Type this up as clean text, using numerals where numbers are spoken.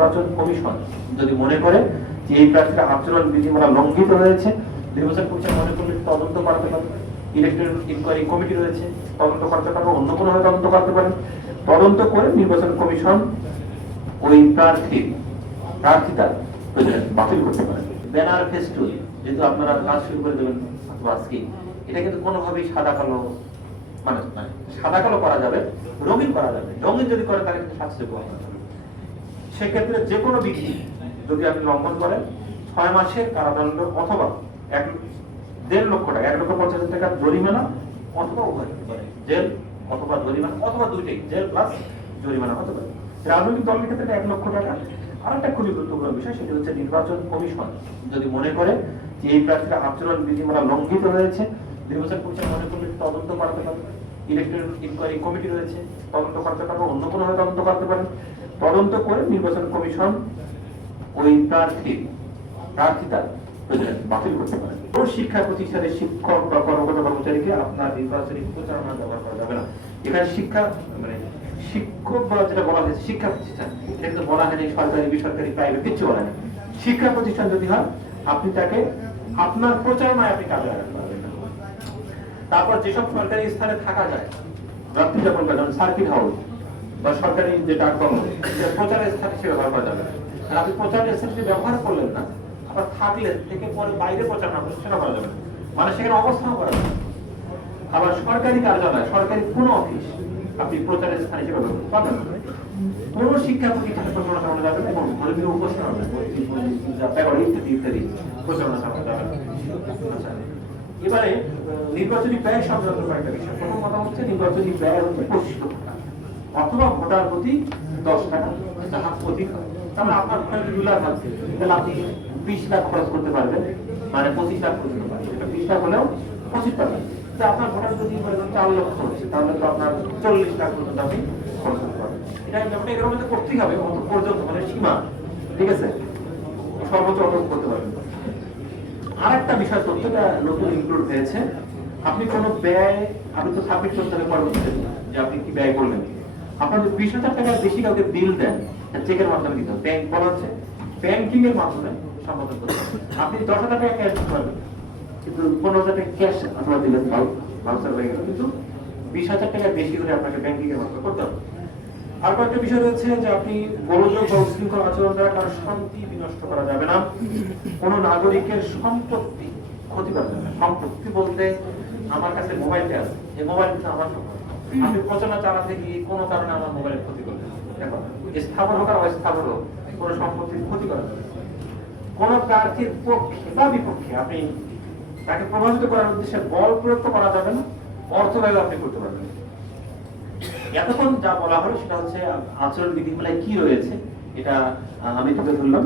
নির্বাচন কমিশন যদি মনে করে যে এই প্রার্থীর আচরণ বিধিমালা লঙ্ঘিত হয়েছে, নির্বাচন কমিশন মনে করলে তদন্ত করাতে পারে। ইলেকট্রাল ইনকোয়ারি কমিটি রয়েছে, তদন্ত করতে পারবে, অন্য কোনোভাবে তদন্ত করতে পারেন। তদন্ত করে নির্বাচন কমিশন ওই প্রার্থিতা বাতিল করতে পারেন। ব্যানার ফেস্টুন যেহেতু আপনারা কাজ শুরু করে দেবেন আজকে, এটা কিন্তু কোনোভাবেই সাদা কালো মানে সাদা কালো করা যাবে, রঙিন করা যাবে। রঙিন যদি করে তাহলে কিন্তু শাস্তিযোগ্য হবে। সেক্ষেত্রে যে কোনো বিধি যদি আপনি লঙ্ঘন করেন 6 মাসের কারাদণ্ড অথবা 1.5 লক্ষ টাকা 1,50,000 টাকা জরিমানা অথবা উভয় হতে পারে, জেল অথবা জরিমানা অথবা দুইটাই, জেল প্লাস জরিমানা হতে পারে। রাজনৈতিক দলের ক্ষেত্রে 1 লক্ষ টাকা। আর একটা খুবই গুরুত্বপূর্ণ বিষয়, সেটা হচ্ছে নির্বাচন কমিশন যদি মনে করে যে এই প্রার্থীর আচরণ বিধিমালা লঙ্ঘিত হয়েছে, নির্বাচন কমিশন মনে করলে তদন্ত করাতে পারবে। ইলেকট্রাল ইনকোয়ারি কমিটি রয়েছে, তদন্ত করতে পারবে, অন্য কোনোভাবে তদন্ত করতে পারেন। তদন্ত করে নির্বাচন কমিশন ওই প্রার্থিতা বাতিল করতে পারে। কোন শিক্ষা প্রতিষ্ঠানের শিক্ষক বা কর্মকর্তা কর্মচারীকে আপনার নির্বাচনী প্রচারণা ব্যবহার করা যাবে না। এখানে শিক্ষা মানে শিক্ষক বা যেটা বলা হয়েছে শিক্ষা প্রতিষ্ঠান, এটা কিন্তু বলা হয়নি সরকারি বেসরকারি প্রাইভেট কিছু বলা নেই। শিক্ষা প্রতিষ্ঠান যদি হয় আপনি তাকে আপনার প্রচারণায় আপনি কাজে লাগাতে পারবেন না। তারপর যেসব সরকারি স্থানে থাকা যায়, রাত্রি যাপন করা যেমন সার্কিট হাউস বা সরকারি যে ডাকবাংলো, প্রচারের স্থানে সে ব্যবহার করা যাবে না। আর আপনি প্রচারের স্থানে ব্যবহার করলেন না, আবার থাকলে থেকে পরে বাইরে প্রচার না করলে সেটা করা যাবে না, মানে সেখানে অবস্থান করা যাবে। আবার সরকারি কার্যালয়, সরকারি কোন অফিস আপনি প্রচারের স্থান হিসেবে ব্যবহার পাবেন না। কোন শিক্ষা প্রতিষ্ঠানে প্রচারণা করা যাবে না এবং ধর্মীয় উপস্থাপনা ইত্যাদি ইত্যাদি প্রচারণা করা যাবে না। এবারে নির্বাচনী ব্যয় সংক্রান্ত কয়েকটা বিষয়। প্রথম কথা হচ্ছে নির্বাচনী ব্যয় হচ্ছে 25 লক্ষ টাকা অথবা ভোটার প্রতি 10 টাকা, যাহা অধিক হয়। তাহলে আপনার ভোটার 2 লাখ আছে, তাহলে আপনি 20 লাখ খরচ করতে পারবেন, মানে 25 লাখ খরচ করতে পারবেন। এটা 20 লাখ হলেও 25 টাকা। তো আপনার ভোটার যদি 4 লক্ষ হচ্ছে, তাহলে তো আপনার 40 লাখ পর্যন্ত আপনি খরচ করতে পারবেন। এটা এর মধ্যে করতেই হবে কত পর্যন্ত, মানে সীমা, ঠিক আছে, সর্বোচ্চ অত করতে পারবেন। আর একটা বিষয় তথ্যটা নতুন ইনক্লুড হয়েছে, আপনি কোনো ব্যয় আপনি তো সাবমিট করতে হবে পরবর্তীতে যে আপনি কি ব্যয় করলেন। আপনার যদি 20,000 টাকার বেশি কাউকে বিল দেন, চেকের মাধ্যমে দিতে হবে, ব্যাংক বলা হচ্ছে ব্যাংকিং এর মাধ্যমে সম্পাদন করতে হবে। আপনি 10,000 টাকা ক্যাশ দিতে পারবেন, কিন্তু 15,000 টাকা ক্যাশ আপনারা দিলেন ভাউচার হয়ে গেল, কিন্তু 20,000 টাকার বেশি হলে আপনাকে ব্যাংকিং এর মাধ্যমে করতে হবে। আর কয়েকটা বিষয় রয়েছে যে আপনি গোলযোগ বা উশৃঙ্খল আচরণ দ্বারা কারো শান্তি বিনষ্ট করা যাবে না, কোন নাগরিকের সম্পত্তি ক্ষতি করা যাবে না। সম্পত্তি বলতে আমার কাছে মোবাইলটা আছে, এই মোবাইলটা আমার আমি প্রচারণা চালাতে গিয়ে কোনো কারণে আমার মোবাইলের ক্ষতি করবে, দেখো স্থাবর হোক আর অস্থাবর হোক, কোনো সম্পত্তির ক্ষতি করা যাবে। কোন প্রার্থীর পক্ষে বা বিপক্ষে আপনি তাকে প্রভাবিত করার উদ্দেশ্যে বল প্রয়োগ করা যাবে না, অর্থ ব্যয় আপনি করতে পারবেন। এতক্ষণ যা বলা হলো সেটা হচ্ছে আচরণ বিধিমালায় কি রয়েছে, এটা আমি তুলে ধরলাম।